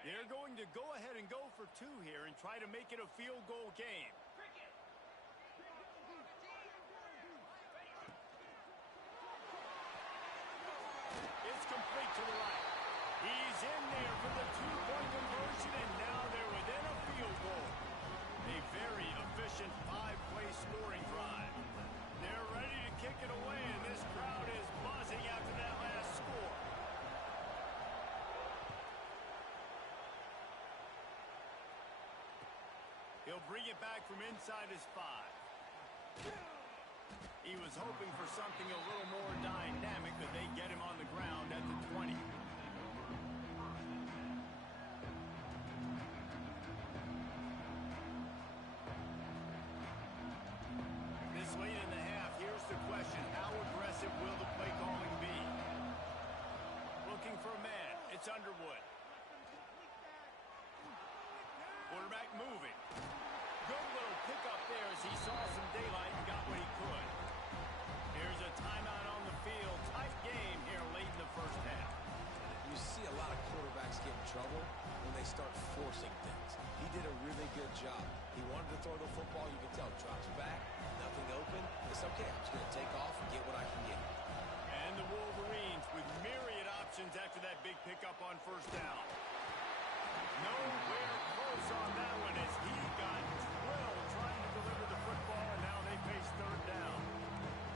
They're going to go ahead and go for two here and try to make it a field goal game. It's complete to the right. He's in there for the two-point conversion, and now they're within a field goal. A very efficient five-play scoring drive. They're ready to kick it away, and this crowd is buzzing after that last score. He'll bring it back from inside his 5. He was hoping for something a little more dynamic, but they get him on the ground at the 20. This late in the half, here's the question: how aggressive will the play calling be? Looking for a man. It's Underwood. Quarterback moving. Good little pickup there as he saw some daylight and got what he could. Here's a timeout on the field. Tight game here late in the first half. You see a lot of quarterbacks get in trouble when they start forcing things. He did a really good job. He wanted to throw the football. You can tell. Drops back. Nothing open. It's okay. I'm just going to take off and get what I can get. And the Wolverines with myriad options after that big pickup on first down. Nowhere close on that one as he got drilled trying to deliver the football, and now they face third down.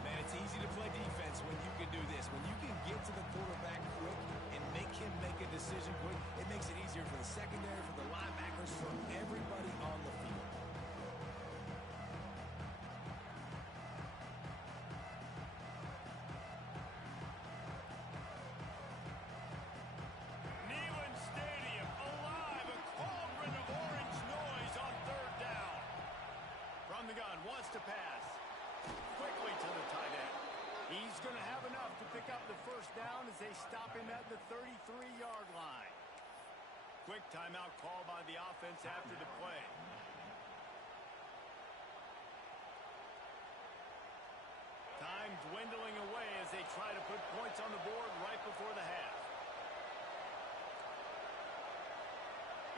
Man, it's easy to play defense when you can do this. When you can get to the quarterback quick and make him make a decision quick, it makes it easier for the secondary, for the linebackers, for everybody on the field. From the gun, wants to pass. Quickly to the tight end. He's going to have enough to pick up the first down as they stop him at the 33-yard line. Quick timeout call by the offense after the play. Time dwindling away as they try to put points on the board right before the half.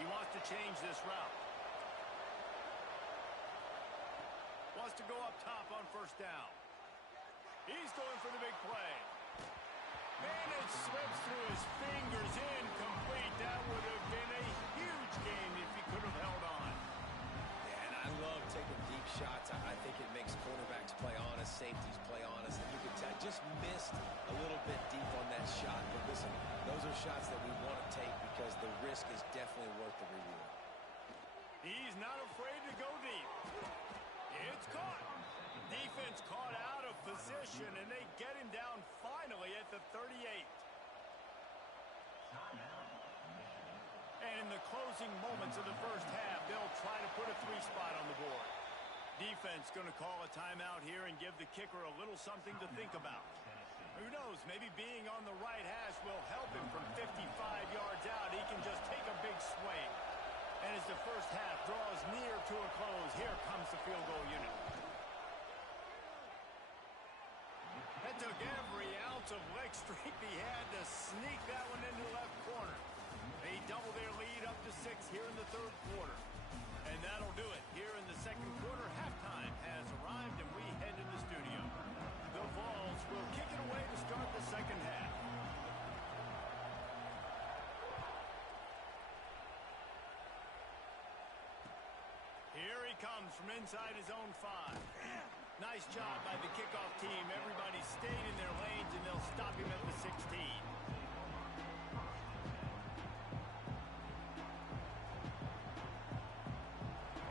He wants to change this route. Wants to go up top on first down. He's going for the big play. And it slips through his fingers, incomplete. That would have been a huge game if he could have held on. Yeah, and I love taking deep shots. I think it makes quarterbacks play honest, safeties play honest. And you can tell, just missed a little bit deep on that shot. But listen, those are shots that we want to take because the risk is definitely worth the reward. He's not afraid to go deep. It's caught. Defense caught out of position, and they get him down finally at the 38. And in the closing moments of the first half, they'll try to put a 3-spot on the board. Defense going to call a timeout here and give the kicker a little something to think about. Who knows, maybe being on the right hash will help him from 55 yards out. He can just take a big swing. And as the first half draws near to a close, here comes the field goal unit. That took every ounce of leg strength he had to sneak that one into the left corner. They double their lead up to 6 here in the third quarter. And that'll do it here in the second quarter. Halftime has arrived, and we head to the studio. The Vols will kick it away to start the second half. Here he comes from inside his own 5. Nice job by the kickoff team. Everybody stayed in their lanes, and they'll stop him at the 16.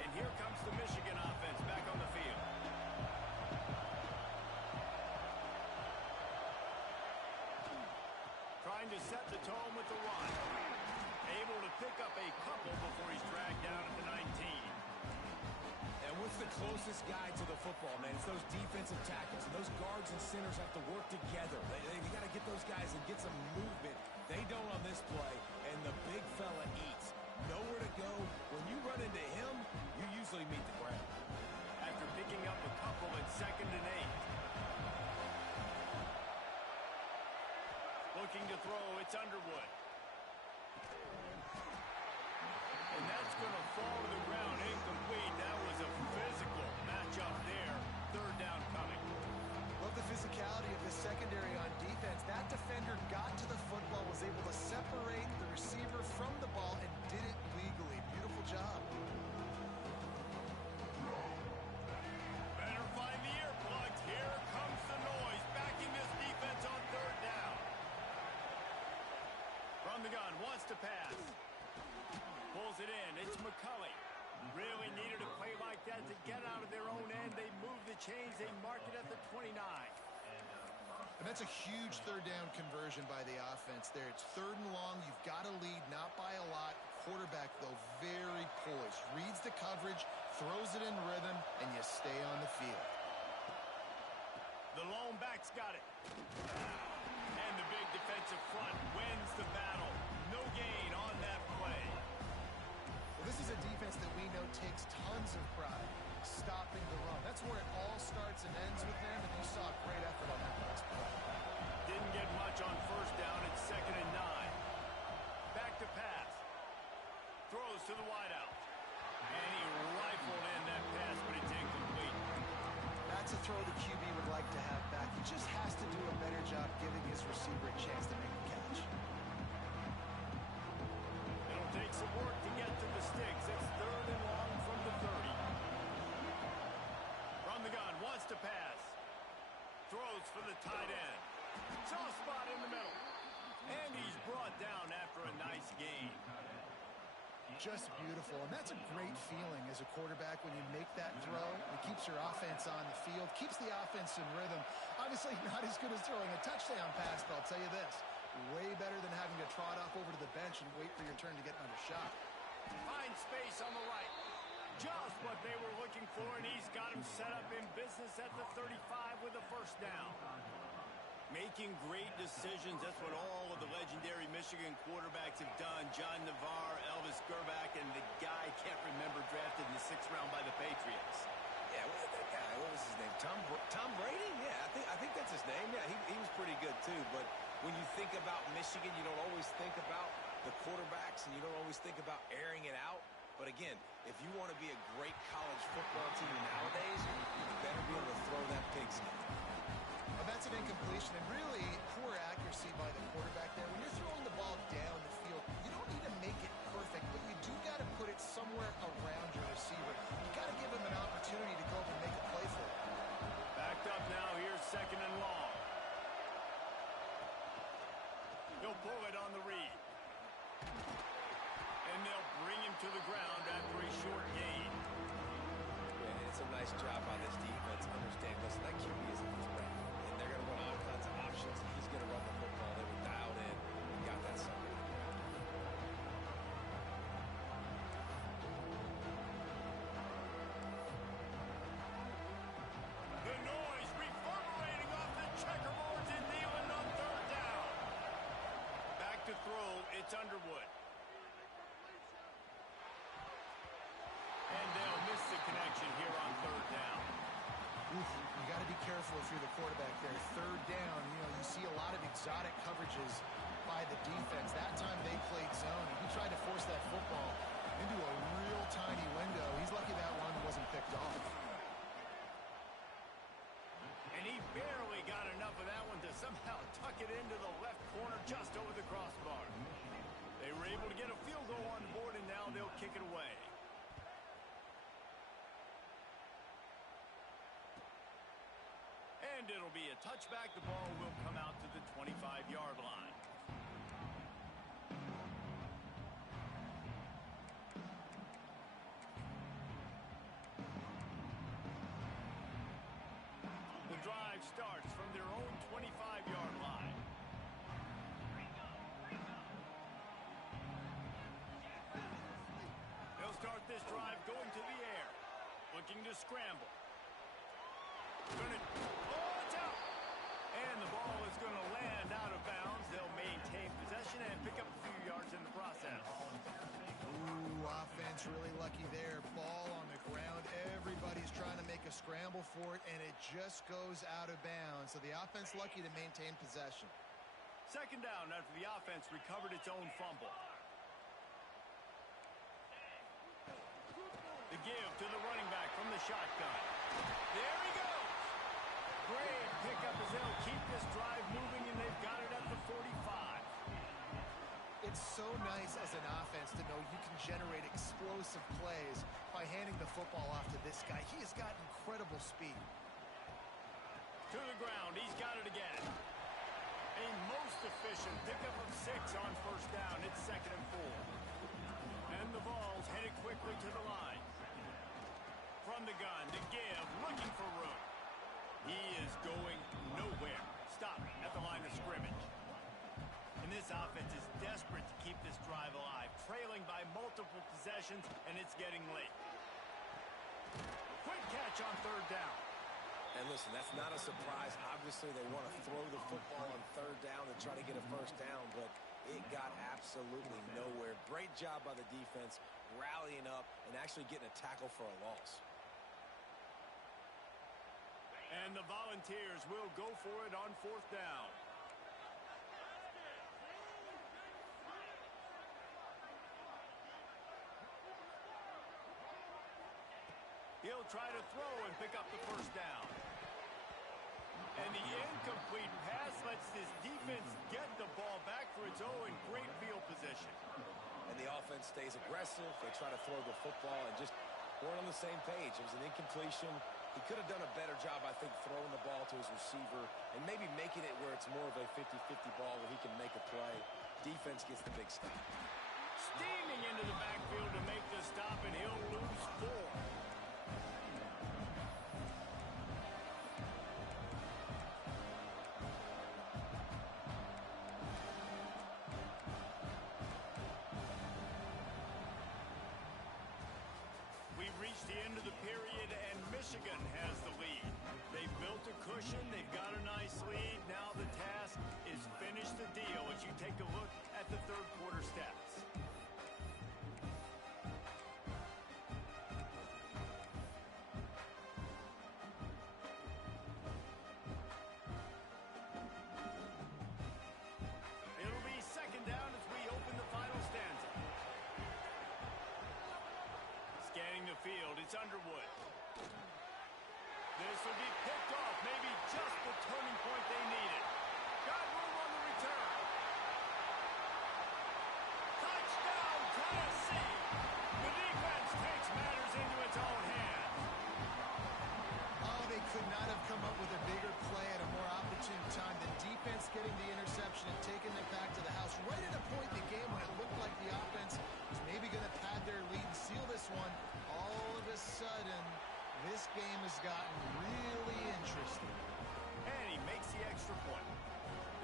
And here comes the Michigan offense back on the field. Trying to set the tone with the run. Able to pick up a couple before he's dragged down at the 19. And what's the closest guy to the football, man? It's those defensive tackles. And those guards and centers have to work together. You got to get those guys and get some movement. They don't on this play, and the big fella eats. Nowhere to go. When you run into him, you usually meet the ground. After picking up a couple at 2nd and 8. Looking to throw, it's Underwood. That defender got to the football, was able to separate the receiver from the ball, and did it legally. Beautiful job. Better find the earplugs. Here comes the noise, backing this defense on third down. From the gun, wants to pass. Pulls it in. It's McCulley. Really needed a play like that to get out of their own end. They move the chains. They mark it at the 29. And that's a huge third down conversion by the offense there. It's third and long. You've got to lead, not by a lot. Quarterback, though, very poised. Reads the coverage, throws it in rhythm, and you stay on the field. The lone back's got it. And the big defensive front wins the battle. No gain on that play. Well, this is a defense that we know takes tons of pride stopping the run. That's where it all starts and ends with them, and you saw a great effort on that last play. Didn't get much on first down. It's 2nd and 9. Back to pass. Throws to the wideout. And he rifled in that pass, but it's incomplete. That's a throw the QB would like to have back. He just has to do a better job giving his receiver a chance to make the catch. It'll take some work to get to the sticks. It's 3rd and long from the 30. From the gun, wants to pass. Throws for the tight end. Soft spot in the middle. And he's brought down after a nice gain. Just beautiful, and that's a great feeling as a quarterback when you make that throw. It keeps your offense on the field, keeps the offense in rhythm. Obviously not as good as throwing a touchdown pass, but I'll tell you this, way better than having to trot off over to the bench and wait for your turn to get another shot. Finds space on the right. Just what they were looking for, and he's got him set up in business at the 35 with a first down. Making great decisions, that's what all of the legendary Michigan quarterbacks have done. John Navarre, Elvis Grbac, and the guy, can't remember, drafted in the 6th round by the Patriots. Yeah, that guy, what was his name? Tom Brady? Yeah, I think that's his name. Yeah, he was pretty good too. But when you think about Michigan, you don't always think about the quarterbacks, and you don't always think about airing it out. But again, if you want to be a great college football team nowadays, you better be able to throw that pigskin. That's an incompletion, and really poor accuracy by the quarterback there. When you're throwing the ball down the field, you don't need to make it perfect, but you do got to put it somewhere around your receiver. You got to give him an opportunity to go up and make a play for it. Backed up now. Here's 2nd and long. He'll pull it on the read. And they'll bring him to the ground after a short gain. Yeah, it's a nice job by this defense. Understand, listen, that QB isn't his bad. They're going to run all kinds of options, and he's going to run the football. They were dialed in and got that sucker. The noise reverberating off the checkerboards in Neyland on 3rd down. Back to throw, it's Underwood. And they'll miss the connection here on 3rd down. Oof, you got to be careful if you're the quarterback there. 3rd down, you see a lot of exotic coverages by the defense. That time they played zone. He tried to force that football into a real tiny window. He's lucky that one wasn't picked off. And he barely got enough of that one to somehow tuck it into the left corner just over the crossbar. They were able to get a field goal on the board, and now they'll kick it away. And it'll be a touchback. The ball will come out to the 25-yard line. The drive starts from their own 25-yard line. They'll start this drive going to the air, looking to scramble. It's out. And the ball is going to land out of bounds. They'll maintain possession and pick up a few yards in the process. Ooh, offense really lucky there. Ball on the ground. Everybody's trying to make a scramble for it, and it just goes out of bounds. So the offense lucky to maintain possession. 2nd down after the offense recovered its own fumble. The give to the running back from the shotgun. There he goes. Great pickup as they'll keep this drive moving, and they've got it at the 45. It's so nice as an offense to know you can generate explosive plays by handing the football off to this guy. He has got incredible speed. To the ground, he's got it again. A most efficient pickup of 6 on first down. It's 2nd and 4. And the ball's headed quickly to the line. From the gun to give, looking for room. He is going nowhere. Stop at the line of scrimmage. And this offense is desperate to keep this drive alive, trailing by multiple possessions, and it's getting late. Quick catch on 3rd down. And listen, that's not a surprise. Obviously, they want to throw the football on 3rd down and try to get a first down, but it got absolutely nowhere. Great job by the defense, rallying up and actually getting a tackle for a loss. And the Volunteers will go for it on 4th down. He'll try to throw and pick up the first down. And the incomplete pass lets this defense get the ball back for its own. Great field position. And the offense stays aggressive. They try to throw the football and just weren't on the same page. It was an incompletion. He could have done a better job, I think, throwing the ball to his receiver and maybe making it where it's more of a 50-50 ball where he can make a play. Defense gets the big stop. Steaming into the backfield to make the stop, and he'll lose 4. We've reached the end of the period, and Michigan has the lead. They've built a cushion. They've got a nice lead. Now the task is finish the deal as you take a look at the 3rd quarter stats. It'll be 2nd down as we open the final stanza. Scanning the field, it's Underwood. This will be picked off, maybe just the turning point they needed. Got room on the return. Touchdown, Tennessee! The defense takes matters into its own hands. Oh, they could not have come up with a bigger play at a more opportune time. The defense getting the interception and taking it back to the house right at a point in the game when it looked like the offense was maybe going to pad their lead and seal this one. All of a sudden, this game has gotten really interesting. And he makes the extra point.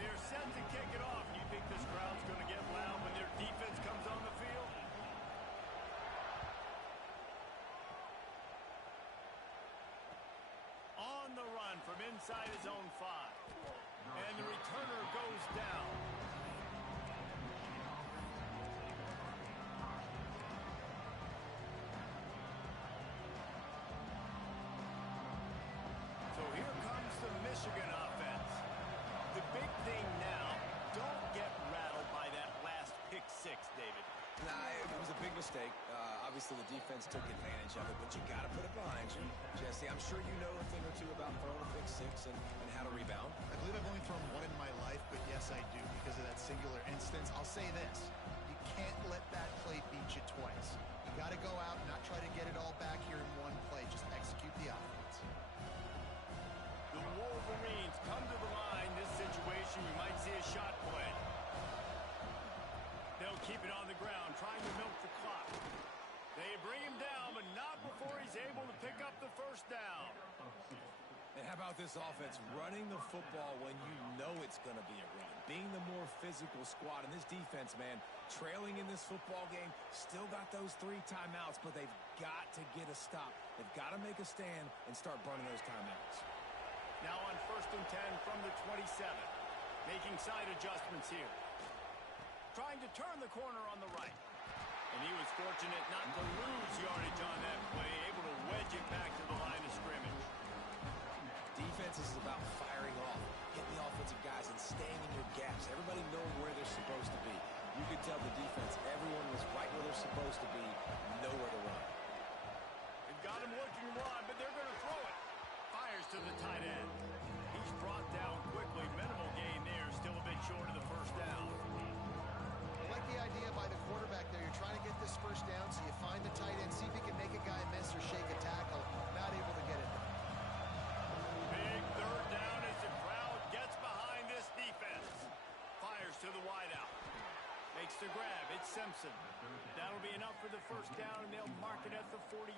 They're set to kick it off. You think this crowd's going to get loud when their defense comes on the field? On the run from inside his own 5. And the returner goes down. So here comes the Michigan offense. The big thing now, don't get rattled by that last pick 6, David. Nah, it was a big mistake. Obviously, the defense took advantage of it, but you got to put it behind you. Jesse, I'm sure you know a thing or two about throwing a pick 6 and how to rebound. I believe I've only thrown one in my life, but yes, I do because of that singular instance. I'll say this. You can't let that play beat you twice. You got to go out and not try to get it all back here in one play. Just execute the offense. The Wolverines come to the line. This situation, we might see a shot play. They'll keep it on the ground, trying to milk the clock. They bring him down, but not before he's able to pick up the first down. And how about this offense running the football when you know it's going to be a run? Being the more physical squad. And this defense, man, trailing in this football game, still got those 3 timeouts, but they've got to get a stop. They've got to make a stand and start burning those timeouts. Now on 1st and 10 from the 27. Making side adjustments here. Trying to turn the corner on the right. And he was fortunate not to lose yardage on that play, able to wedge it back to the line of scrimmage. Defense is about firing off, hitting the offensive guys and staying in your gaps. Everybody knowing where they're supposed to be. You could tell the defense, everyone was right where they're supposed to be, nowhere to run. They've got him looking wide, but they're going to throw it. Fires to the tight end. the grab. It's Simpson. That'll be enough for the first down, and they'll mark it at the 48.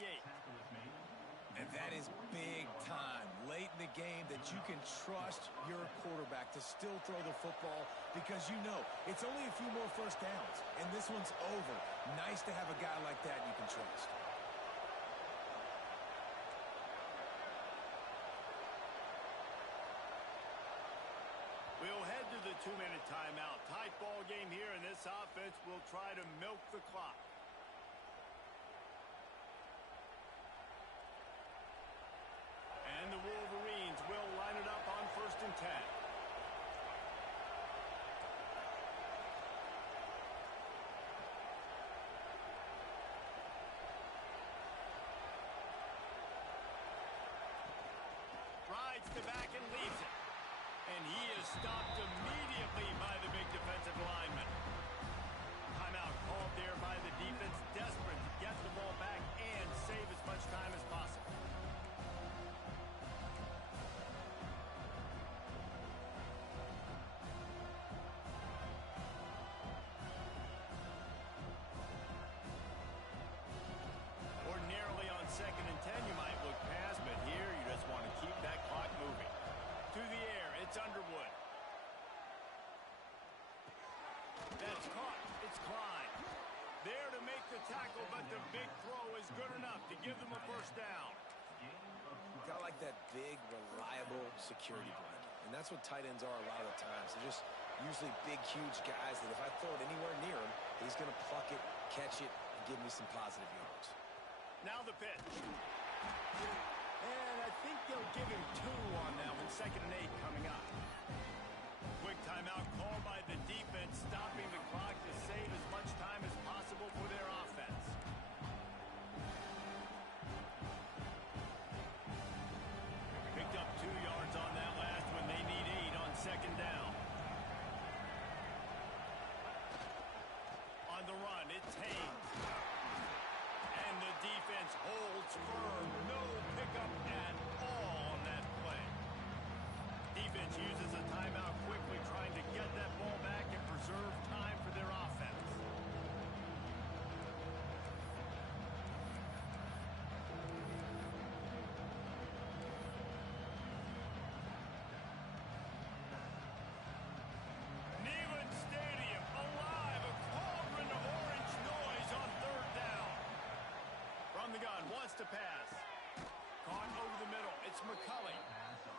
And that is big time late in the game that you can trust your quarterback to still throw the football because you know it's only a few more first downs, and this one's over. Nice to have a guy like that you can trust. We'll head to the 2-minute timeout. Tight ball game here, and this offense will try to milk the clock. And the Wolverines will line it up on 1st and 10. Rides the back and leaves it. And he is stopped immediately by the big defensive lineman. Timeout called there by the defense, desperate to get the ball back and save as much time as possible. Ordinarily on 2nd and 10, you might look past, but here you just want to keep that clock moving. To the air, it's Underwood. That's caught. It's Klein. There to make the tackle, but the big throw is good enough to give them a first down. Got like that big, reliable security blanket. And that's what tight ends are a lot of the times. They're just usually big, huge guys that if I throw it anywhere near him, he's going to pluck it, catch it, and give me some positive yards. Now the pitch. And I think they'll give him 2 on that one. 2nd and 8 coming up. Quick timeout called by the defense, stopping the clock to save as much time as possible for their offense. Picked up 2 yards on that last one. They need 8 on 2nd down. On the run, it's Haynes. And the defense holds firm. No pickup at all on that play. Defense uses a timeout quickly, trying to get that ball back and preserve time for their offense. Neyland Stadium alive, a cauldron of orange noise on 3rd down. From the gun, wants to pass. Caught over the middle. It's McCulley.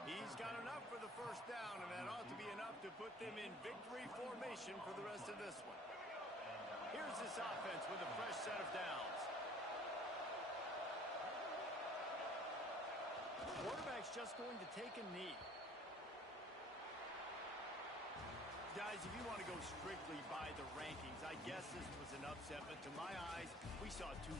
He's got enough for the first down, and that ought to be enough to put them in victory formation for the rest of this one. Here's this offense with a fresh set of downs. Quarterback's just going to take a knee. Guys, if you want to go strictly by the rankings, I guess this was an upset, but to my eyes, we saw 2...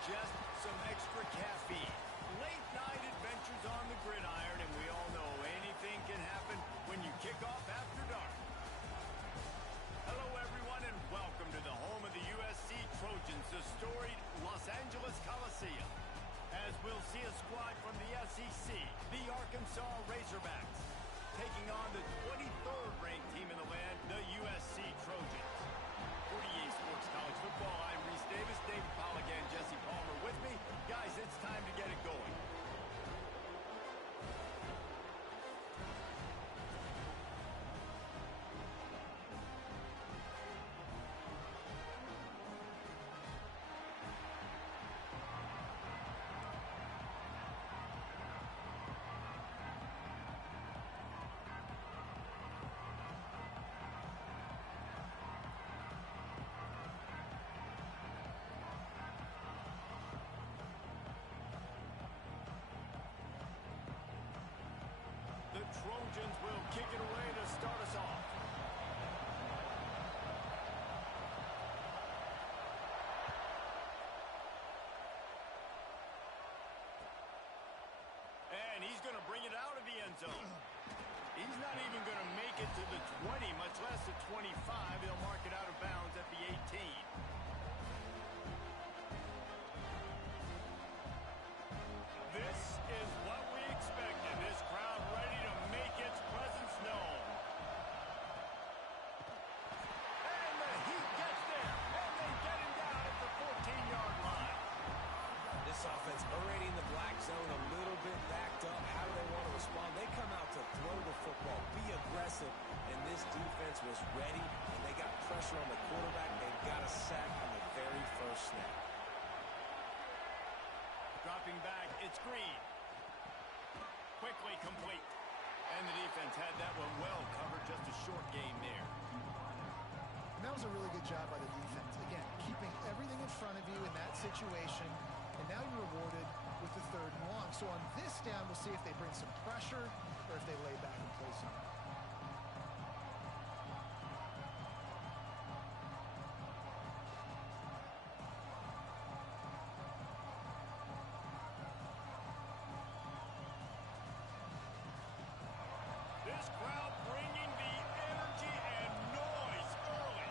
ingest some extra caffeine. Late night adventures on the gridiron, and we all know anything can happen when you kick off after dark. Hello, everyone, and welcome to the home of the USC Trojans, the storied Los Angeles Coliseum. As we'll see a squad from the SEC, the Arkansas Razorbacks, taking on the 23rd ranked team in the land, the USC Trojans. 48 Sports College Football, I'm Reese Davis, David Pollack, and Jesse Palmer with me. Guys, it's time to get it going. The Trojans will kick it away to start us off. And he's going to bring it out of the end zone. He's not even going to make it to the 20, much less the 25. He'll mark it out of bounds at the 18. This is what we expected. This crowd ready to make its presence known. And the Heat gets there. And they get him down at the 14-yard line. This offense already in the black zone, a little bit backed up. How do they want to respond? They come out to throw the football, be aggressive, and this defense was ready, and they got pressure on the quarterback. They got a sack on the very first snap. Dropping back, it's Green. Quickly complete. And the defense had that one well covered, just a short gain there. And that was a really good job by the defense. Again, keeping everything in front of you in that situation, and now you're rewarded with the 3rd and long. So on this down, we'll see if they bring some pressure or if they lay back and play some. This crowd bringing the energy and noise early.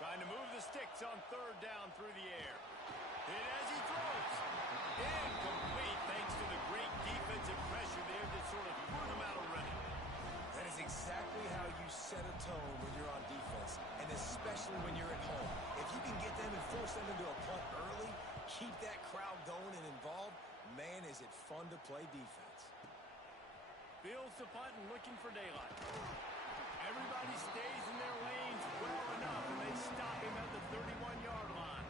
Trying to move the sticks on 3rd down through the air. Hit as he throws. Incomplete thanks to the great defensive pressure there that sort of threw them out of running. That is exactly how you set a tone when you're on defense, and especially when you're at home. If you can get them and force them into a punt early, keep that crowd going and involved, man, is it fun to play defense. Fields the punt and looking for daylight. Everybody stays in their lanes well enough, and they stop him at the 31-yard line.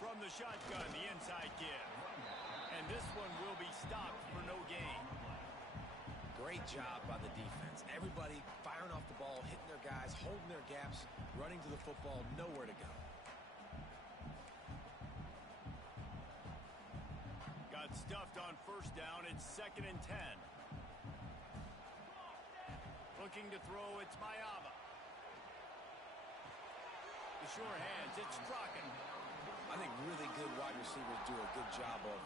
From the shotgun, the inside give. And this one will be stopped for no gain. Great job by the defense. Everybody firing off the ball, hitting their guys, holding their gaps, running to the football, nowhere to go. Got stuffed on 1st down. It's 2nd and 10. Looking to throw, it's Mayava. The sure hands, it's Strachan. I think really good wide receivers do a good job of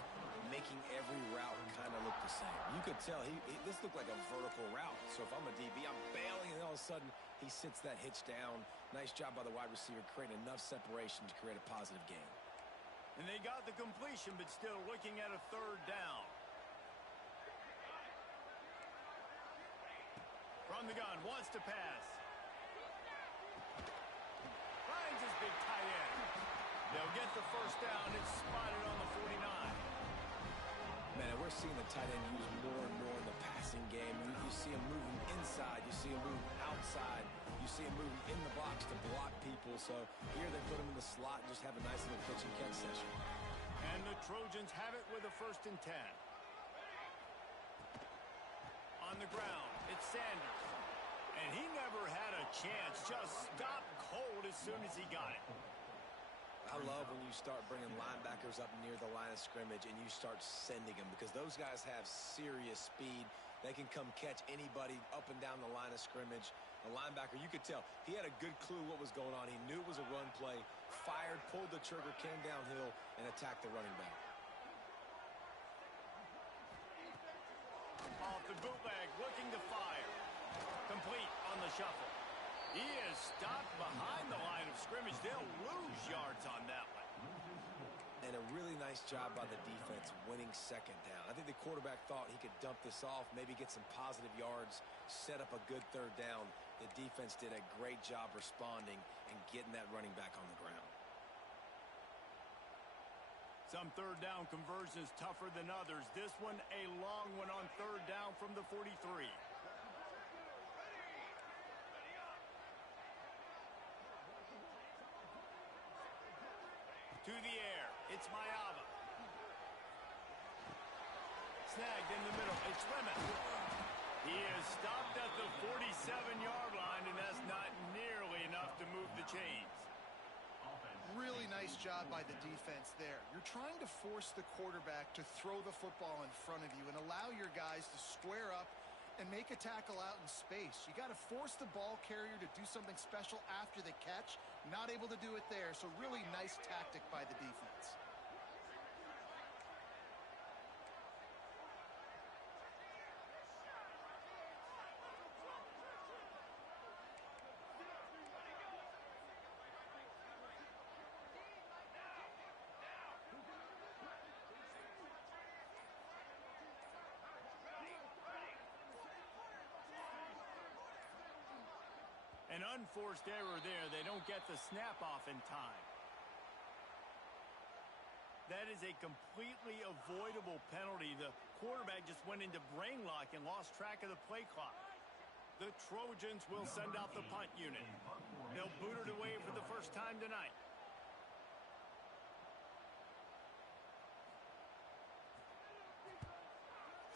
making every route kind of look the same. You could tell this looked like a vertical route. So if I'm a DB, I'm bailing, and all of a sudden he sits that hitch down. Nice job by the wide receiver, creating enough separation to create a positive gain. And they got the completion, but still looking at a 3rd down. From the gun, wants to pass. Finds his big tight end. They'll get the 1st down. It's spotted on the 49. Man, we're seeing the tight end used more and more in the passing game. You see him moving inside. You see him moving outside. You see him moving in the box to block people. So here they put him in the slot and just have a nice little pitch and catch session. And the Trojans have it with a 1st and 10. the ground. It's Sanders. And he never had a chance. Just stopped cold as soon as he got it. I love when you start bringing linebackers up near the line of scrimmage and you start sending them, because those guys have serious speed. They can come catch anybody up and down the line of scrimmage. The linebacker, you could tell, he had a good clue what was going on. He knew it was a run play, fired, pulled the trigger, came downhill, and attacked the running back. Off the bootleg, looking to fire. Complete on the shuffle. He is stopped behind the line of scrimmage. They'll lose yards on that one. And a really nice job by the defense winning second down. I think the quarterback thought he could dump this off, maybe get some positive yards, set up a good third down. The defense did a great job responding and getting that running back on the ground. Some third down conversions tougher than others. This one a long one on third down from the 43. To the air. It's Mayava. Snagged in the middle. It's Lemon. He is stopped at the 47-yard line, and that's not nearly enough to move the chains. Really nice job by the defense there. You're trying to force the quarterback to throw the football in front of you and allow your guys to square up and make a tackle out in space. You got to force the ball carrier to do something special after the catch. Not able to do it there, so really nice tactic by the defense. An unforced error there. They don't get the snap off in time. That is a completely avoidable penalty. The quarterback just went into brain lock and lost track of the play clock. The Trojans will send out the punt unit. They'll boot it away for the first time tonight.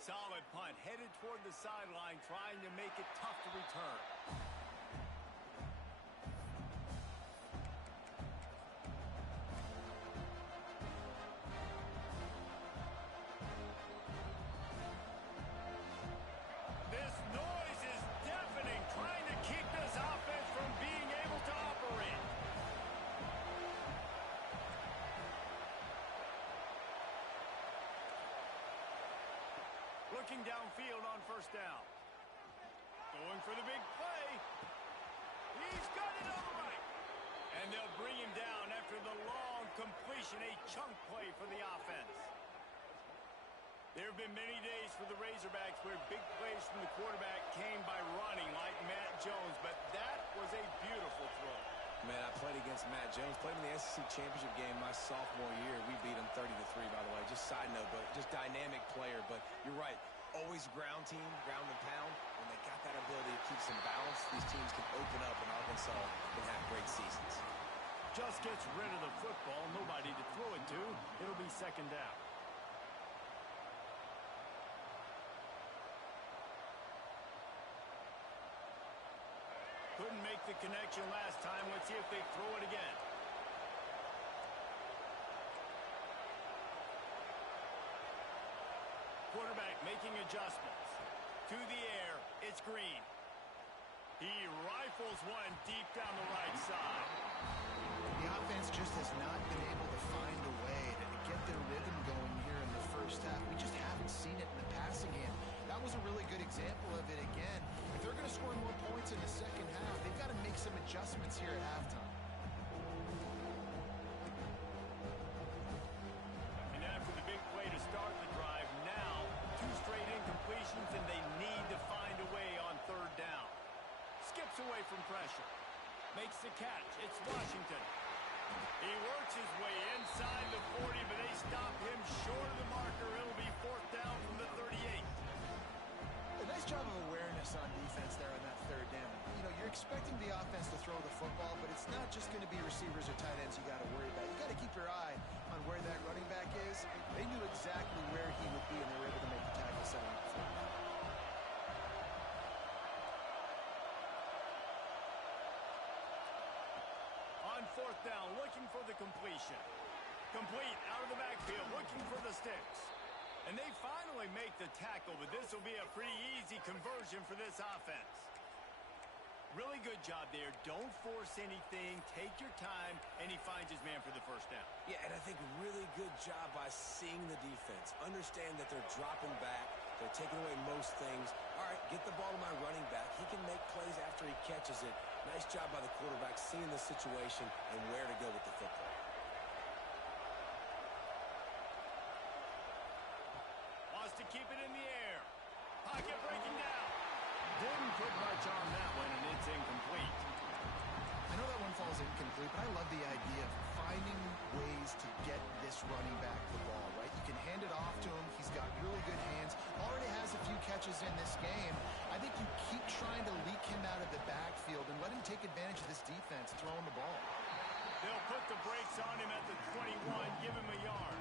Solid punt, headed toward the sideline, trying to make it tough to return. Looking downfield on first down. Going for the big play. He's got it on the right. And they'll bring him down after the long completion, a chunk play for the offense. There have been many days for the Razorbacks where big plays from the quarterback came by running like Matt Jones, but that was a beautiful throw. Man, I played against Matt Jones. Played in the SEC championship game my sophomore year. We beat him 30-3, by the way. Just side note, but just dynamic player. But you're right. Always ground team, ground and pound. When they got that ability to keep some balance, these teams can open up, and Arkansas can have great seasons. Just gets rid of the football. Nobody to throw it to. It'll be second down. Couldn't make the connection last time. Let's see if they throw it again. Quarterback making adjustments. To the air, it's Green. He rifles one deep down the right side. The offense just has not been able to find a way to get their rhythm going here in the first half. We just haven't seen it in the passing game. That was a really good example of it again. If they're going to score more points in the second half, they've got to make some adjustments here at halftime. And after the big play to start the drive, now 2 straight incompletions, and they need to find a way on third down. Skips away from pressure. Makes the catch. It's Washington. He works his way inside the 40, but they stop him short of the marker. It'll be fourth down from the 38. A nice job of awareness on defense there on that third down. You know, you're expecting the offense to throw the football, but it's not just going to be receivers or tight ends you got to worry about. You got to keep your eye on where that running back is. They knew exactly where he would be, and they were able to make the tackle setting up for him. fourth down, looking for the completion. Complete out of the backfield, looking for the sticks. And they finally make the tackle, but this will be a pretty easy conversion for this offense. Really good job there. Don't force anything. Take your time, and he finds his man for the first down. Yeah, and I think really good job by seeing the defense. Understand that they're dropping back. They're taking away most things. All right, get the ball to my running back. He can make plays after he catches it. Nice job by the quarterback seeing the situation and where to go with the football. Wants to keep it in the air. Pocket breaking down. Didn't put much on that one, and it's incomplete. I know that one falls incomplete, but I love the idea of finding ways to get this running back the ball, right? You can hand it off to him. He's got really good hands. Already has a few catches in this game. I think you keep trying to leak him out of the backfield and let him take advantage of this defense throwing the ball. They'll put the brakes on him at the 21, give him a yard.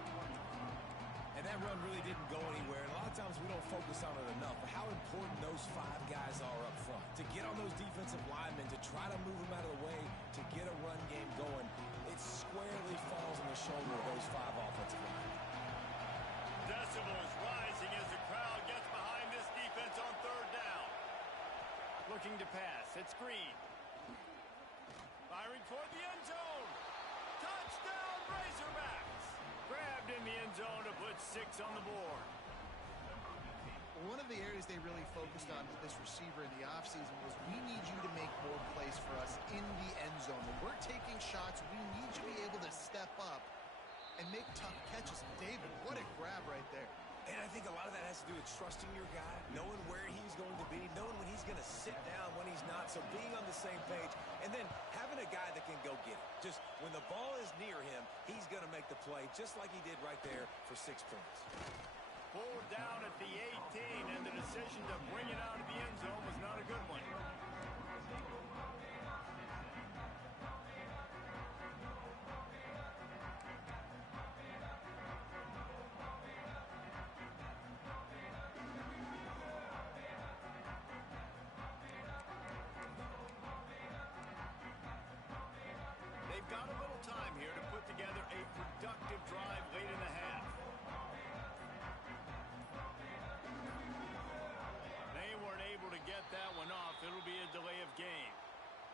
And that run really didn't go anywhere. And a lot of times we don't focus on it enough. But how important those 5 guys are up front. To get on those defensive linemen, to try to move them out of the way, to get a run game going, it squarely falls on the shoulder of those 5 offensive linemen. Decibels rising as the crowd gets behind this defense on third down. Looking to pass. It's Green. Firing toward the end zone. Touchdown, Razorbacks. Grabbed in the end zone to put 6 on the board. One of the areas they really focused on with this receiver in the offseason was we need you to make more plays for us in the end zone. When we're taking shots, we need you to be able to step up and make tough catches. David, what a grab right there. And I think a lot of that has to do with trusting your guy, knowing where he's going to be, knowing when he's going to sit down, when he's not, so being on the same page, and then having a guy that can go get it. Just when the ball is near him, he's going to make the play, just like he did right there for 6 points. Pulled down at the 18, and the decision to bring it out of the end zone was not a good one. They've got a little time here to put together a productive drive late in the half. They weren't able to get that one off. It'll be a delay of game.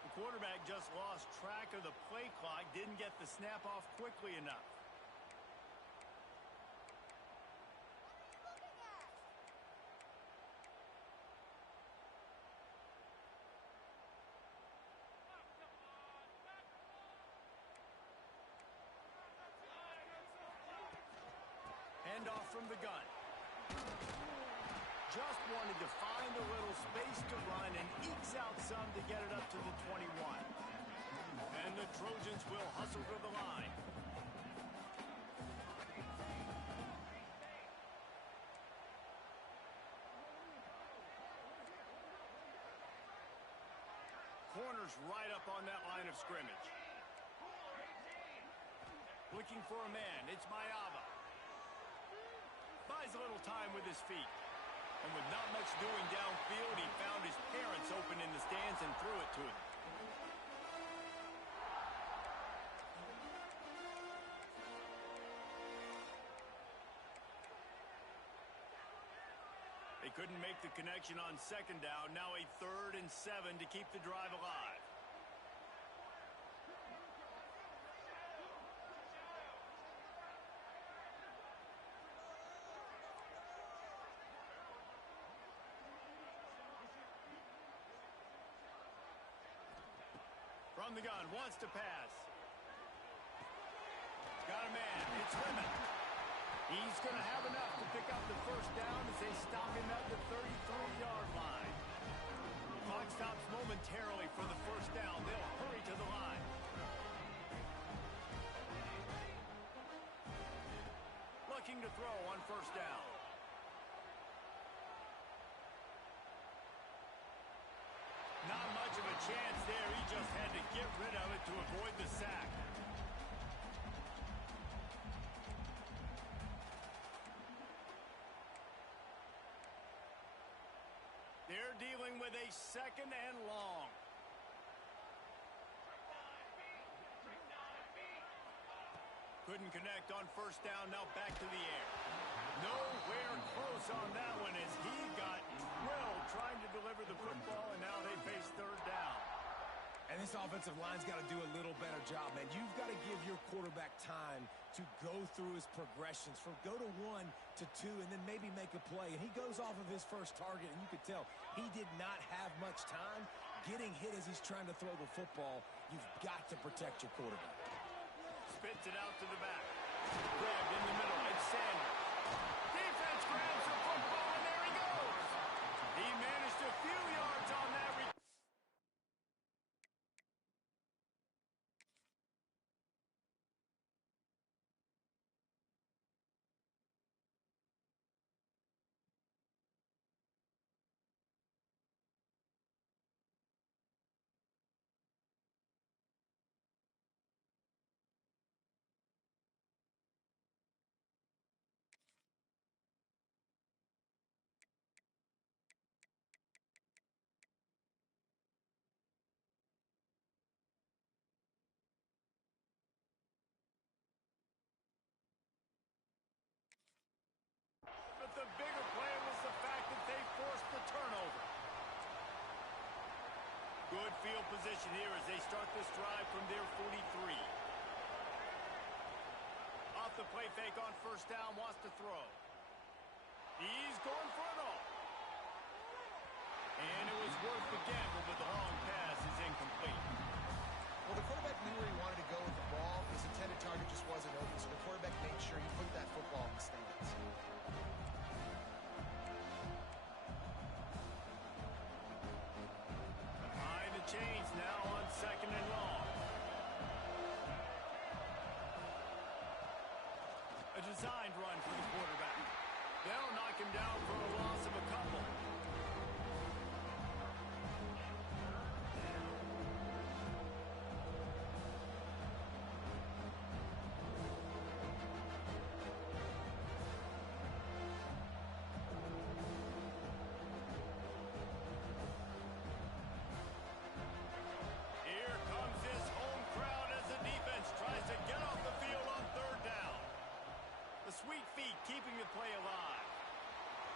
The quarterback just lost track of the play clock, didn't get the snap off quickly enough. Handoff from the gun. Just wanted to find a little space to run and ekes out some to get it up to the 21. And the Trojans will hustle to the line. Corners right up on that line of scrimmage. Looking for a man. It's Mayava. Buys a little time with his feet. And with not much doing downfield, he found his parents open in the stands and threw it to him. They couldn't make the connection on second down. Now a 3rd and 7 to keep the drive alive. From the gun, wants to pass. Got a man, it's Lemon. He's going to have enough to pick up the first down as they stop him at the 33-yard line. Clock stops momentarily for the first down. They'll hurry to the line. Looking to throw on first down. Not much of a chance there. He just had to get rid of it to avoid the sack. They're dealing with a 2nd and long. Couldn't connect on first down. Now back to the air. Nowhere close on that one as he got drilled trying to deliver the football, and now they face third down. And this offensive line's got to do a little better job, man. You've got to give your quarterback time to go through his progressions from go to 1 to 2 and then maybe make a play. And he goes off of his first target, and you could tell he did not have much time getting hit as he's trying to throw the football. You've got to protect your quarterback. Spits it out to the back. Grabbed in the middle. It's Sanders. Defense grabs the football, and there he goes. He managed a few yards on that return. But the bigger play was the fact that they forced the turnover. Good field position here as they start this drive from their 43. Off the play fake on first down, wants to throw. He's going for it all. And it was worth the gamble, but the long pass is incomplete. Well, the quarterback knew where he wanted to go with the ball. His intended target just wasn't open, so the quarterback made sure he put that football in the stands. Behind the chains now on second and long. A designed run for the quarterback. They'll knock him down for a loss of a couple. Here comes his home crowd as the defense tries to get off the field on third down. The sweet feet keeping the play alive.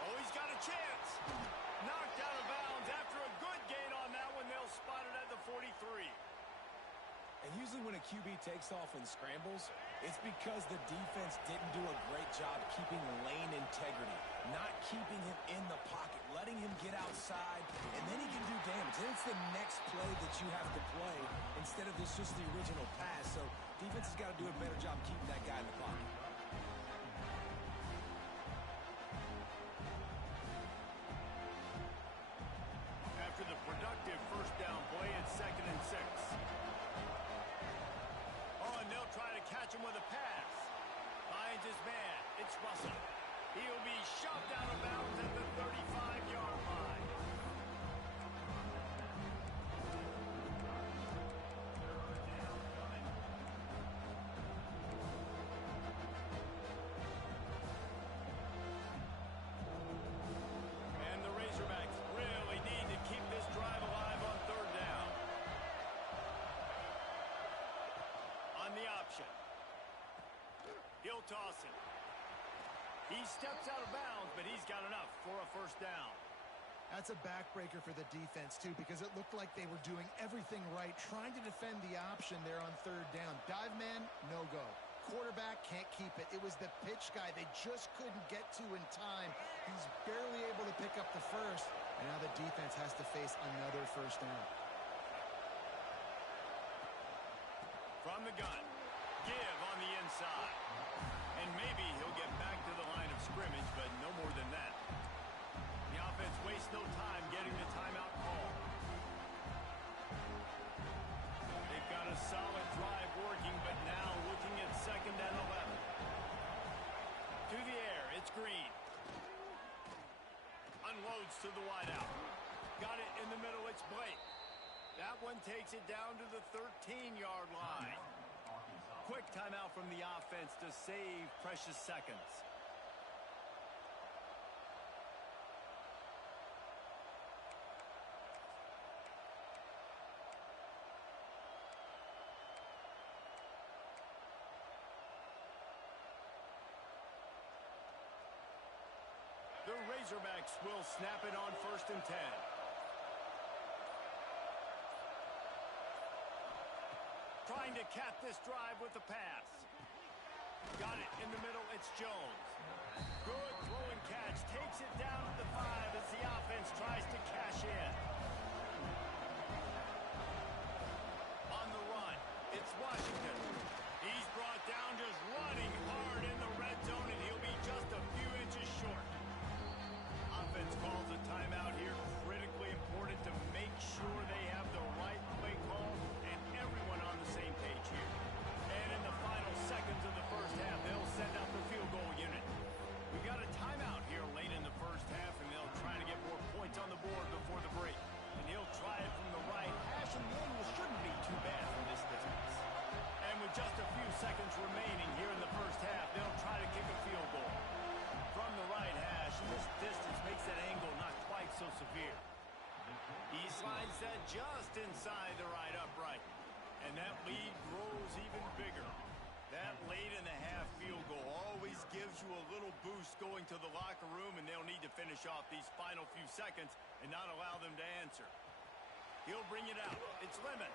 Oh, he's got a chance. Knocked out of bounds after a good gain on that one. They'll spot it at the 43. And usually when a QB takes off and scrambles, it's because the defense didn't do a great job keeping lane integrity, not keeping him in the pocket, letting him get outside, and then he can do damage. Then it's the next play that you have to play instead of this just the original pass. So defense has got to do a better job keeping that guy in the pocket. After the productive first down play, it's second and 6. Oh, and they'll try to catch him with a pass. Finds his man. It's Russell. He'll be shoved out of bounds at the 35-yard line. And the Razorbacks really need to keep this drive alive on third down. On the option. He'll toss it. He steps out of bounds, but he's got enough for a first down. That's a backbreaker for the defense, too, because it looked like they were doing everything right, trying to defend the option there on third down. Dive man, no go. Quarterback can't keep it. It was the pitch guy they just couldn't get to in time. He's barely able to pick up the first, and now the defense has to face another first down. From the gun, give on the inside. And maybe he'll get back to the line of scrimmage, but no more than that. The offense wastes no time getting the timeout call. They've got a solid drive working, but now looking at second and 11. To the air, it's Green. Unloads to the wideout. Got it in the middle, it's Blake. That one takes it down to the 13-yard line. Quick timeout from the offense to save precious seconds. The Razorbacks will snap it on 1st and 10. Trying to cap this drive with the pass. Got it in the middle. It's Jones. Good throw and catch. Takes it down to the 5 as the offense tries to cash in. On the run, it's Washington. He's brought down just running hard in the red zone, and he'll be just a few inches short. Offense calls a timeout here. Critically important to make sure they have the right play call and everyone on the same page here. And in the final seconds of the first half, they'll send out the field goal unit. We got a timeout here late in the first half, and they'll try to get more points on the board before the break. And he'll try it from the right hash, and the angle shouldn't be too bad from this distance. And with just a few seconds remaining here in the first half, they'll try to kick a field goal. From the right hash, and this distance makes that angle not quite so severe. He slides that just inside the right upright. And that lead grows even bigger. That late in the half field goal always gives you a little boost going to the locker room, and they'll need to finish off these final few seconds and not allow them to answer. He'll bring it out. It's Lemon.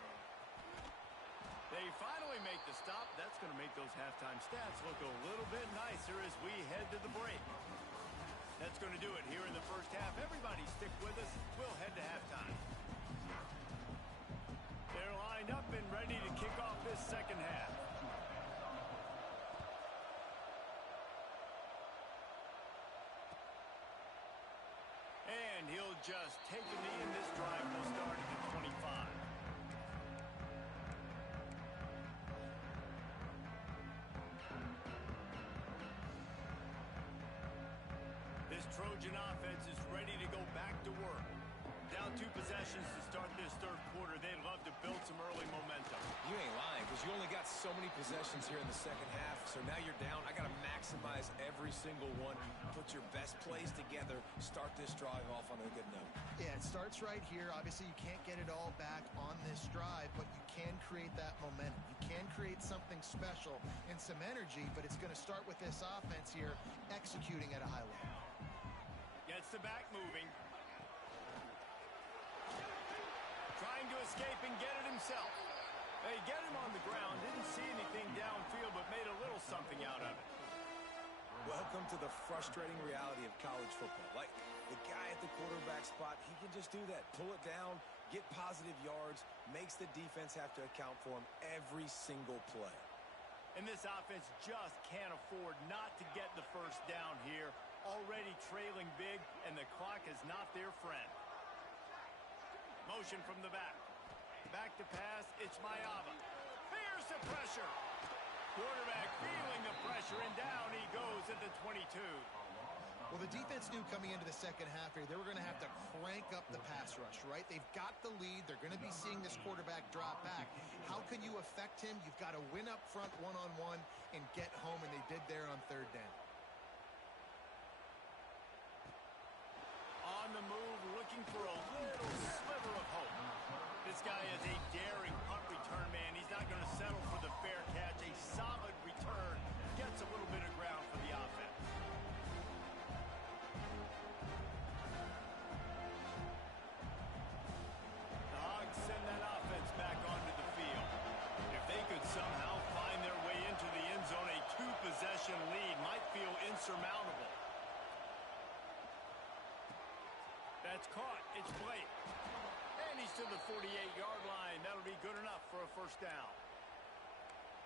They finally make the stop. That's going to make those halftime stats look a little bit nicer as we head to the break. That's going to do it here in the first half. Everybody stick with us. We'll head to halftime. They're lined up and ready to kick off this second half. And he'll just take a knee, and this drive will start at the 25. This Trojan offense is ready to go back to work. Down 2 possessions to start this third quarter. They'd love to build some early momentum. You ain't lying, because you only got so many possessions here in the second half, so now you're down. I got to maximize every single one. Put your best plays together. Start this drive off on a good note. Yeah, it starts right here. Obviously, you can't get it all back on this drive, but you can create that momentum. You can create something special and some energy, but it's going to start with this offense here executing at a high level. Gets the back moving. Trying to escape and get it himself. They get him on the ground. Didn't see anything downfield, but made a little something out of it. Welcome to the frustrating reality of college football. Like, the guy at the quarterback spot, he can just do that. Pull it down, get positive yards, makes the defense have to account for him every single play. And this offense just can't afford not to get the first down here. Already trailing big, and the clock is not their friend. Motion from the back. Back to pass. It's Mayava. Fears the pressure. Quarterback feeling the pressure, and down he goes at the 22. Well, the defense knew coming into the second half here, they were going to have to crank up the pass rush, right? They've got the lead. They're going to be seeing this quarterback drop back. How can you affect him? You've got to win up front one-on-one and get home, and they did there on third down. On the move, looking for a little sliver of hope. This guy is a daring punt return man. He's not going to settle for the fair catch. A solid return gets a little bit of ground for the offense. The Hogs send that offense back onto the field. If they could somehow find their way into the end zone, a 2-possession lead might feel insurmountable. That's caught. It's Blake. And he's to the 48-yard line. That'll be good enough for a first down.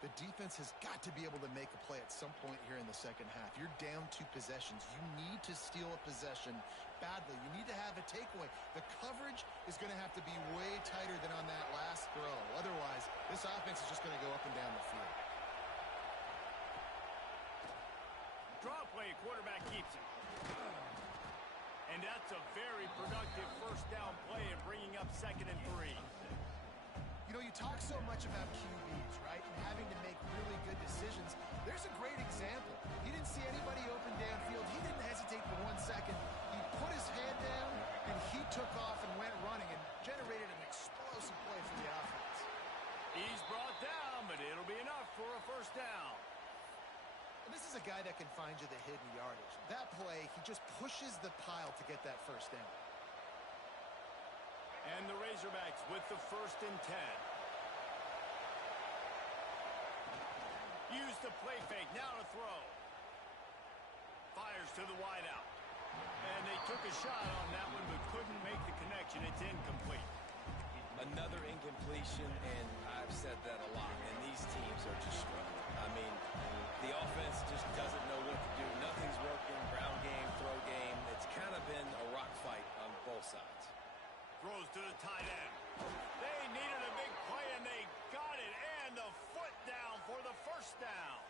The defense has got to be able to make a play at some point here in the second half. You're down 2 possessions. You need to steal a possession badly. You need to have a takeaway. The coverage is going to have to be way tighter than on that last throw. Otherwise, this offense is just going to go up and down the field. Draw play. Quarterback keeps it. And that's a very productive first down play and bringing up 2nd and 3. You know, you talk so much about QBs, right, and having to make really good decisions. There's a great example. He didn't see anybody open downfield. He didn't hesitate for 1 second. He put his head down, and he took off and went running and generated an explosive play for the offense. He's brought down, but it'll be enough for a first down. And this is a guy that can find you the hidden yardage. That play, he just pushes the pile to get that first down. And the Razorbacks with the 1st and 10. Use the play fake, now to throw. Fires to the wideout. And they took a shot on that one, but couldn't make the connection. It's incomplete. Another incompletion, and I've said that a lot, and these teams are just struggling. I mean, the offense just doesn't know what to do. Nothing's working. Ground game, throw game. It's kind of been a rock fight on both sides. Throws to the tight end. They needed a big play, and they got it. And the foot down for the first down.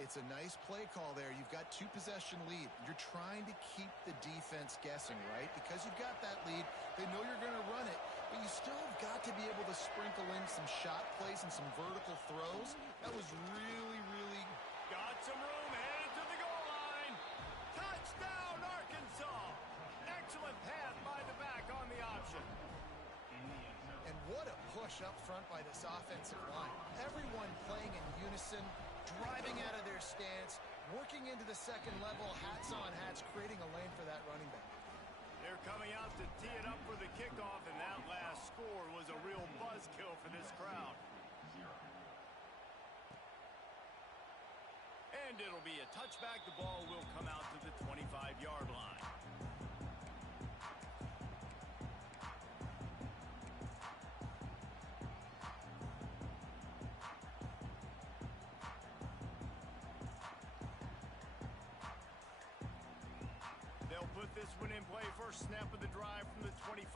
It's a nice play call there. You've got 2-possession lead. You're trying to keep the defense guessing, right? Because you've got that lead. They know you're going to run it, but you still have got to be able to sprinkle in some shot plays and some vertical throws. That was really, really... Got some room, headed to the goal line. Touchdown, Arkansas. Excellent pass by the back on the option. And what a push up front by this offensive line. Everyone playing in unison, driving out of their stance, working into the second level, hats on hats, creating a lane for that running back. They're coming out to tee it up for the kickoff, and that last score was a real buzzkill for this crowd. And it'll be a touchback. The ball will come out to the 25-yard line. They'll put this one in play. First snap of the drive from the 25.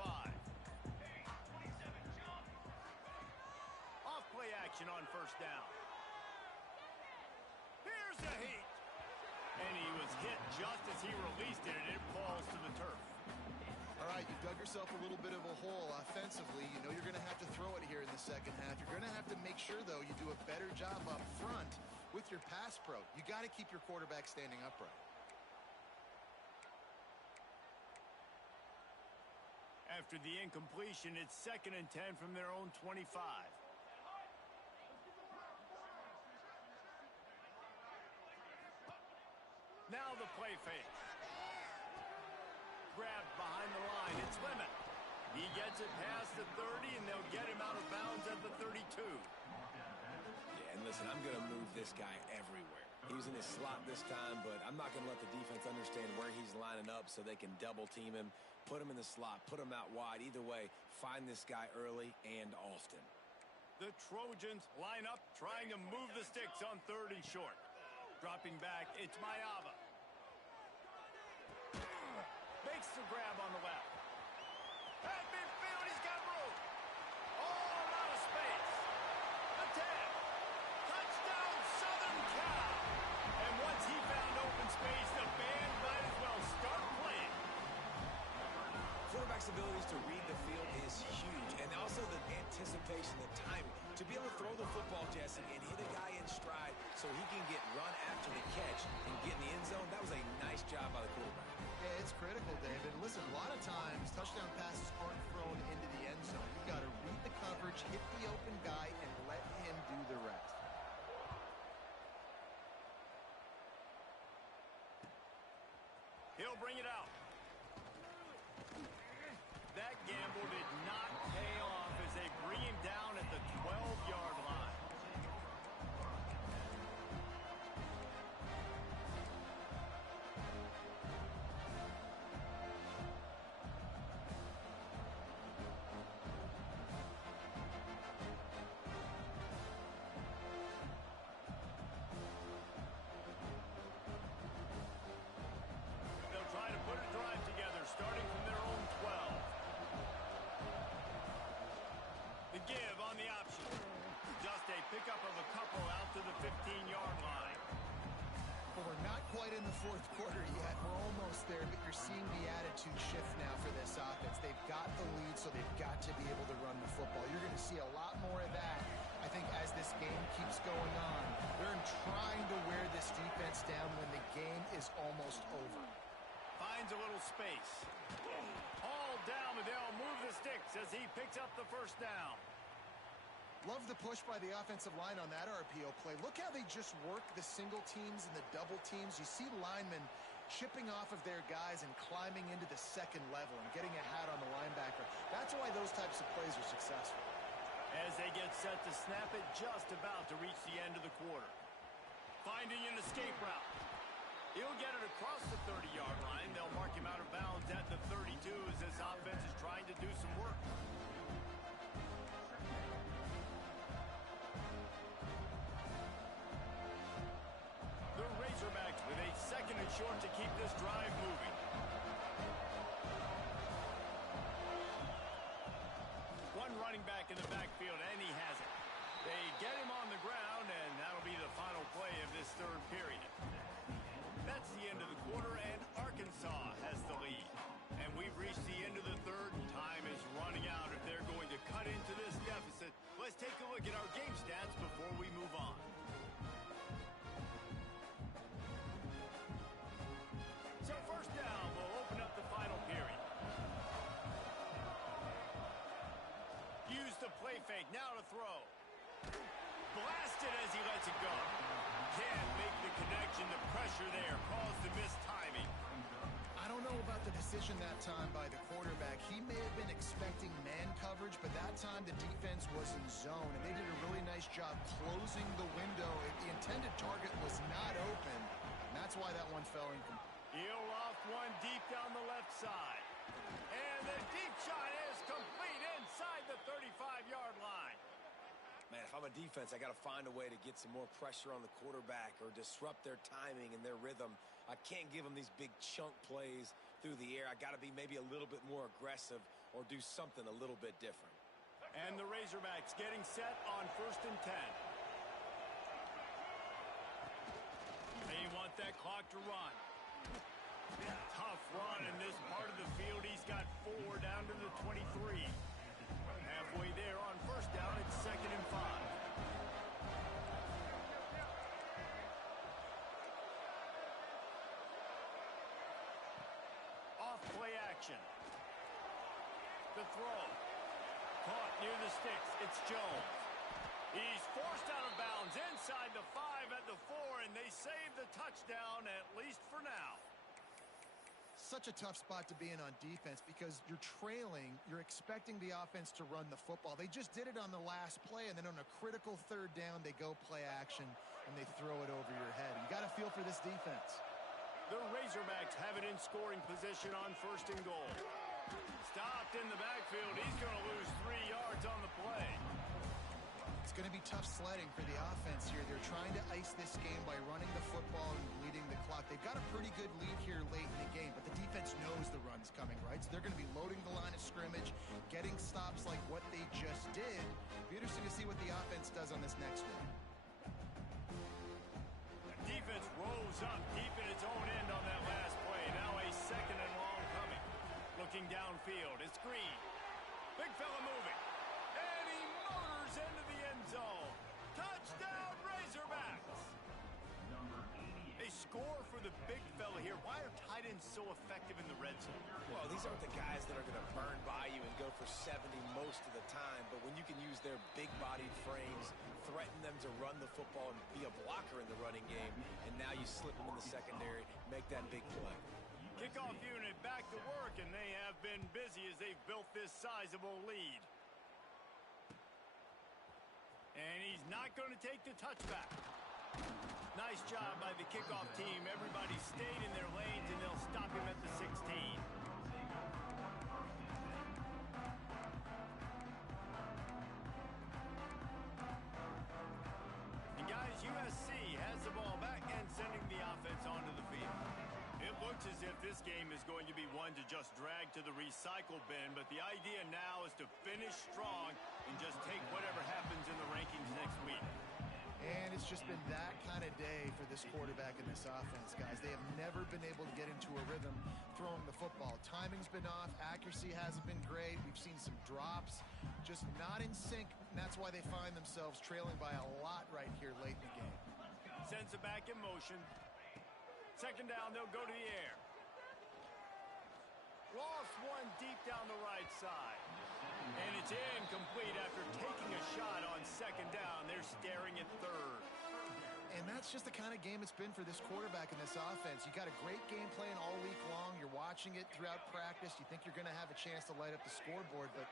Off play action on first down. Here's a heat. And he was hit just as he released it, and it falls to the turf. All right, you've dug yourself a little bit of a hole offensively. You know you're going to have to throw it here in the second half. You're going to have to make sure, though, you do a better job up front with your pass pro. You got to keep your quarterback standing upright. After the incompletion, it's 2nd and 10 from their own 25. Now the play fake. Grabbed behind the line. It's Lemon. He gets it past the 30, and they'll get him out of bounds at the 32. Yeah, and listen, I'm going to move this guy everywhere. He was in his slot this time, but I'm not going to let the defense understand where he's lining up so they can double team him, put him in the slot, put him out wide. Either way, find this guy early and often. The Trojans line up, trying to move the sticks on 3rd and short. Dropping back, it's Mayava. Makes the grab on the left. At midfield, he's got room. All out of space. The 10. Touchdown, Southern Cal. And once he found open space, the band might as well start playing. Quarterback's abilities to read the field is huge, and also the anticipation, the timing. To be able to throw the football, Jesse, and hit a guy in stride so he can get run after the catch and get in the end zone, that was a nice job by the quarterback. Yeah, it's critical, David. Listen, a lot of times touchdown passes aren't thrown into the end zone. You've got to read the coverage, hit the open guy, and let him do the rest. He'll bring it out. That gamble did not pay off as they bring him down at the 12-yard line. They'll try to put a drive together, starting from their own 12. The give on the option. Just a pickup of a couple out to the 15-yard line. Well, we're not quite in the fourth quarter yet. We're almost there, but you're seeing the attitude shift now for this offense. They've got the lead, so they've got to be able to run the football. You're going to see a lot more of that, I think, as this game keeps going on. They're trying to wear this defense down when the game is almost over. Finds a little space. All down, but they'll move the sticks as he picks up the first down. Love the push by the offensive line on that RPO play. Look how they just work the single teams and the double teams. You see linemen chipping off of their guys and climbing into the second level and getting a hat on the linebacker. That's why those types of plays are successful. As they get set to snap it, just about to reach the end of the quarter. Finding an escape route. He'll get it across the 30-yard line. They'll mark him out of bounds at the 32 as this offense is trying to do some work. The Razorbacks with a second and short to keep this drive moving. One running back in the backfield, and he has it. They get him on the ground, and that'll be the final play of this third period. That's the end of the quarter, and Arkansas has the lead. And we've reached the end of the third. Time is running out if they're going to cut into this deficit. Let's take a look at our game stats before we move on. So first down will open up the final period. Use the play fake, now to throw. Blasted as he lets it go. Can't make the connection. The pressure there caused the missed timing. I don't know about the decision that time by the quarterback. He may have been expecting man coverage, but that time the defense was in zone, and they did a really nice job closing the window. The intended target was not open, and that's why that one fell incomplete. He'll loft one deep down the left side. And the deep shot is complete inside the 35-yard line. Man, if I'm a defense, I got to find a way to get some more pressure on the quarterback or disrupt their timing and their rhythm. I can't give them these big chunk plays through the air. I got to be maybe a little bit more aggressive or do something a little bit different. And the Razorbacks getting set on 1st and 10. They want that clock to run. Tough run in this part of the field. He's got 4 down to the 23. Halfway there on 1st down, it's 2nd and 5. Off play action. The throw. Caught near the sticks. It's Jones. He's forced out of bounds inside the 5 at the 4, and they save the touchdown, at least for now. Such a tough spot to be in on defense because you're trailing, you're expecting the offense to run the football. They just did it on the last play, and then on a critical 3rd down, they go play action, and they throw it over your head. You got to feel for this defense. The Razorbacks have it in scoring position on 1st and goal. Stopped in the backfield. He's going to lose 3 yards on the play. It's going to be tough sledding for the offense here. They're trying to ice this game by running the football and leading the clock. They've got a pretty good lead here late in the game, but the defense knows the run's coming, right? So they're going to be loading the line of scrimmage, getting stops like what they just did. Be interesting to see what the offense does on this next one. The defense rose up deep in its own end on that last play. Now a 2nd and long coming. Looking downfield, it's Green. Big fella moving. And he motors into the end zone. Touchdown, Razorbacks! They score for the big fella here. Why are tight ends so effective in the red zone? Well, these aren't the guys that are going to burn by you and go for 70 most of the time, but when you can use their big-bodied frames, threaten them to run the football and be a blocker in the running game, and now you slip them in the secondary, make that big play. Kickoff unit back to work, and they have been busy as they've built this sizable lead. And he's not going to take the touchback. Nice job by the kickoff team. Everybody stayed in their lanes, and they'll stop him at the 16. And guys, USC has the ball back and sending the offense onto the field. It looks as if this game is going to be one to just drag to the recycle bin, but the idea now is to finish strong and just take whatever happens in the rankings next week. And it's just been that kind of day for this quarterback and this offense, guys. They have never been able to get into a rhythm throwing the football. Timing's been off. Accuracy hasn't been great. We've seen some drops, just not in sync, and that's why they find themselves trailing by a lot right here late in the game. Sends it back in motion. 2nd down, they'll go to the air. Lost one deep down the right side. And it's incomplete after taking a shot on second down. They're staring at third. And that's just the kind of game it's been for this quarterback in this offense. You got a great game plan all week long. You're watching it throughout practice. You think you're going to have a chance to light up the scoreboard, but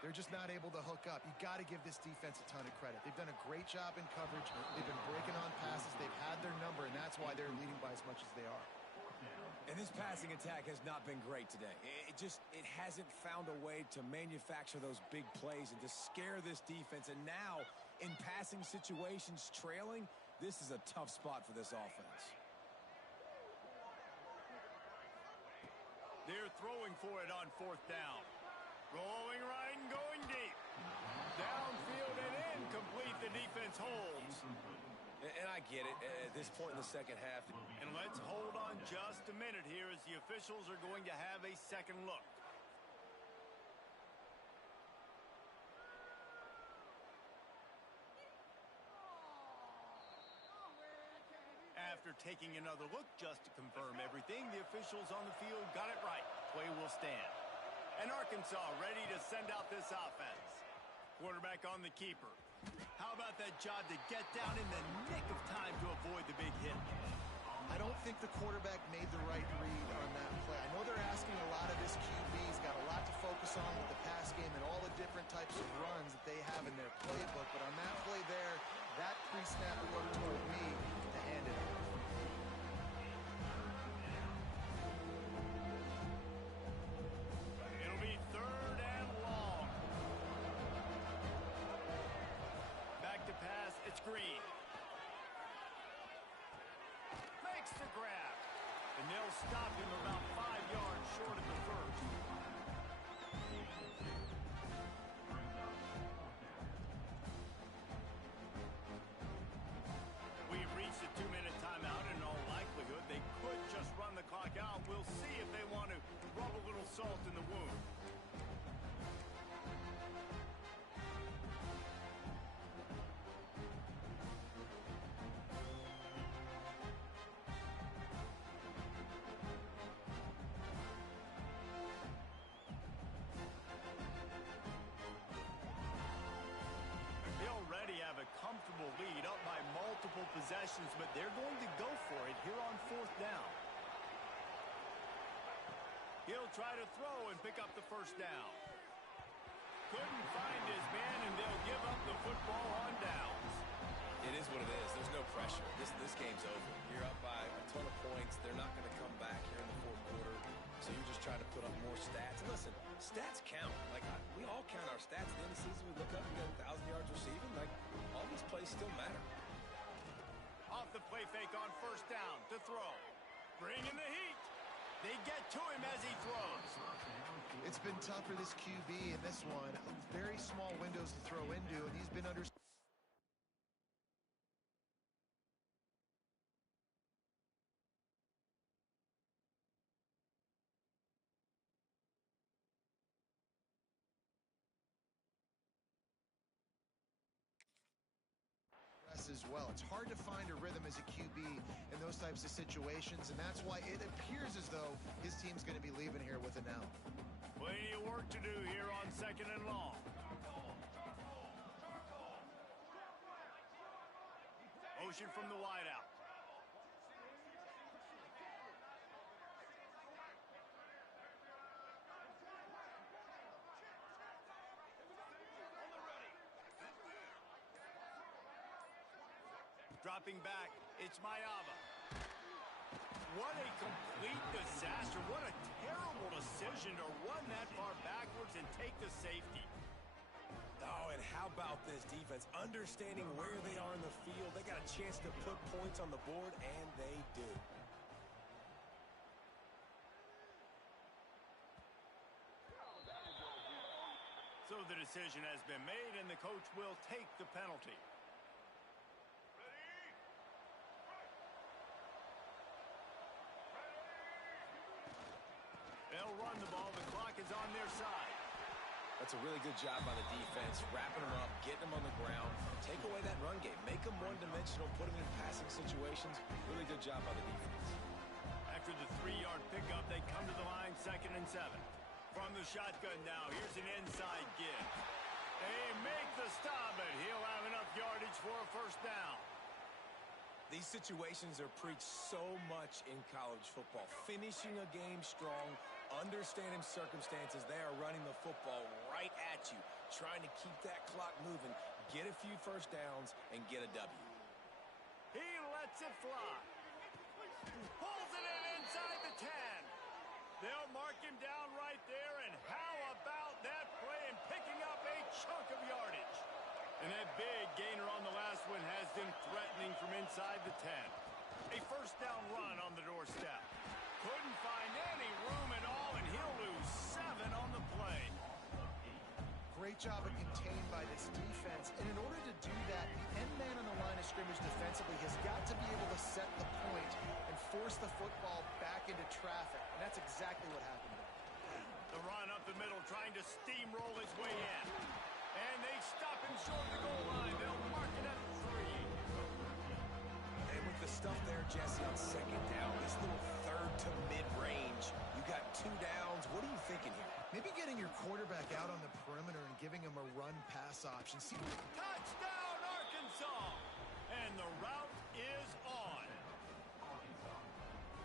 they're just not able to hook up. You got to give this defense a ton of credit. They've done a great job in coverage. They've been breaking on passes. They've had their number, and that's why they're leading by as much as they are. And this passing attack has not been great today. It hasn't found a way to manufacture those big plays and to scare this defense. And now, in passing situations, trailing, this is a tough spot for this offense. They're throwing for it on fourth down. Rolling right and going deep. Downfield and incomplete. The defense holds. And I get it at this point in the second half. And let's hold on just a minute here as the officials are going to have a second look. After taking another look just to confirm everything, the officials on the field got it right. Play will stand. And Arkansas ready to send out this offense. Quarterback on the keeper. How about that job to get down in the nick of time to avoid the big hit? I don't think the quarterback made the right read on that play. I know they're asking a lot of this QB. He's got a lot to focus on with the pass game and all the different types of runs that they have in their playbook. But on that play there, that pre-snap look told me to hand it off. It'll be third and long. Back to pass, it's Green. Makes the grab. And they'll stop him about 5 yards short of the first. We've reached a 2-minute timeout. In all likelihood, they could just run the clock out. We'll see if they want to rub a little salt in the wound. They already have a comfortable lead up by multiple possessions, but they're going to go for it here on fourth down. He'll try to throw and pick up the first down. Couldn't find his man, and they'll give up the football on downs. It is what it is. There's no pressure. This game's over. You're up by a ton of points. They're not going to come back here in the fourth quarter. So you're just trying to put up more stats. And listen, stats count. We all count our stats. At the end of the season, we look up and get 1,000 yards receiving. All these plays still matter. Off the play fake on first down to throw. Bring in the heat. They get to him as he throws. It's been tough for this QB in this one. Very small windows to throw into, and he's been under... as well. It's hard to find a rhythm as a QB in those types of situations, and that's why it appears as though his team's going to be leaving here with an L. Plenty of work to do here on second and long. Motion from the wideout. Dropping back, it's Mayava. What a complete disaster. What a terrible decision to run that far backwards and take the safety. Oh, and how about this defense? Understanding where they are in the field. They got a chance to put points on the board, and they do. So the decision has been made, and the coach will take the penalty. They'll run the ball. The clock is on their side. That's a really good job by the defense, wrapping them up, getting them on the ground. Take away that run game. Make them one-dimensional, put them in passing situations. Really good job by the defense. After the 3-yard pickup, they come to the line 2nd and 7. From the shotgun now, here's an inside give. They make the stop, but he'll have enough yardage for a first down. These situations are preached so much in college football. Finishing a game strong, understanding circumstances. They are running the football right at you, trying to keep that clock moving, get a few first downs, and get a W. He lets it fly. Pulls it in inside the 10. They'll mark him down right there, and how about that play and picking up a chunk of yardage? And that big gainer on the last one has them threatening from inside the 10. A first down run on the doorstep. Couldn't find any room at all, and he'll lose 7 on the play. Great job of contained by this defense. And in order to do that, the end man on the line of scrimmage defensively has got to be able to set the point and force the football back into traffic. And that's exactly what happened there. The run up the middle, trying to steamroll his way in. And they stop him short of the goal line. They'll mark it at 3. And with the stuff there, Jesse, on 2nd down, this little 3rd to mid-range, you got 2 downs. What are you thinking here? Maybe getting your quarterback out on the perimeter and giving him a run-pass option. See, Touchdown, Arkansas! And the route is on.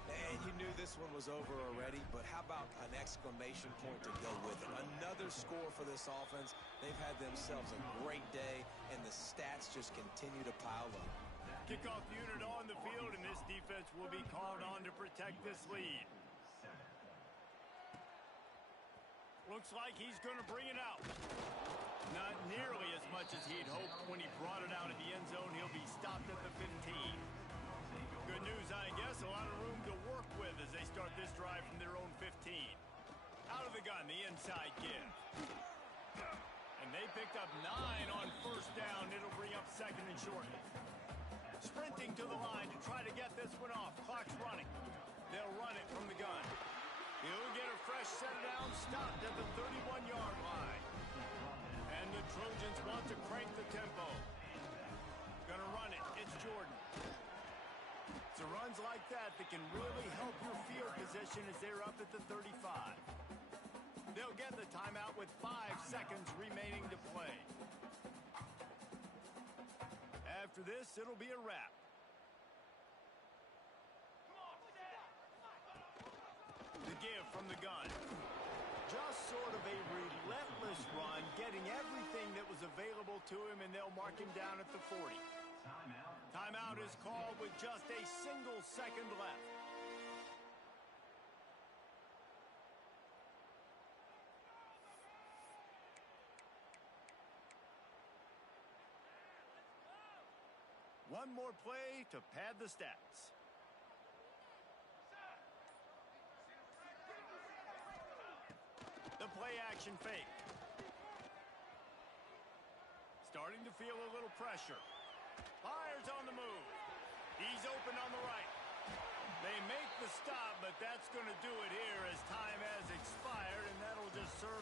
And you knew this one was over already, but how about an exclamation point to go with it? Another score for this offense. They've had themselves a great day, and the stats just continue to pile up. Kickoff unit on the field, and this defense will be called on to protect this lead. Looks like he's going to bring it out. Not nearly as much as he'd hoped when he brought it out of the end zone. He'll be stopped at the 15. Good news, I guess. A lot of room to work with as they start this drive from their own 15. Out of the gun, the inside give. And they picked up 9 on first down. It'll bring up 2nd and short. Sprinting to the line to try to get this one off. Clock's running. They'll run it from the gun. He'll get a fresh set down, stopped at the 31-yard line. And the Trojans want to crank the tempo. Gonna run it. It's Jordan. It's runs like that can really help your field position as they're up at the 35. They'll get the timeout with 5 seconds remaining to play. After this, it'll be a wrap. The give from the gun. Just sort of a relentless run, getting everything that was available to him, and they'll mark him down at the 40. Timeout is called with just a single second left. One more play to pad the stats. The play-action fake. Starting to feel a little pressure. Fires on the move. He's open on the right. They make the stop, but that's going to do it here as time has expired, and that'll just serve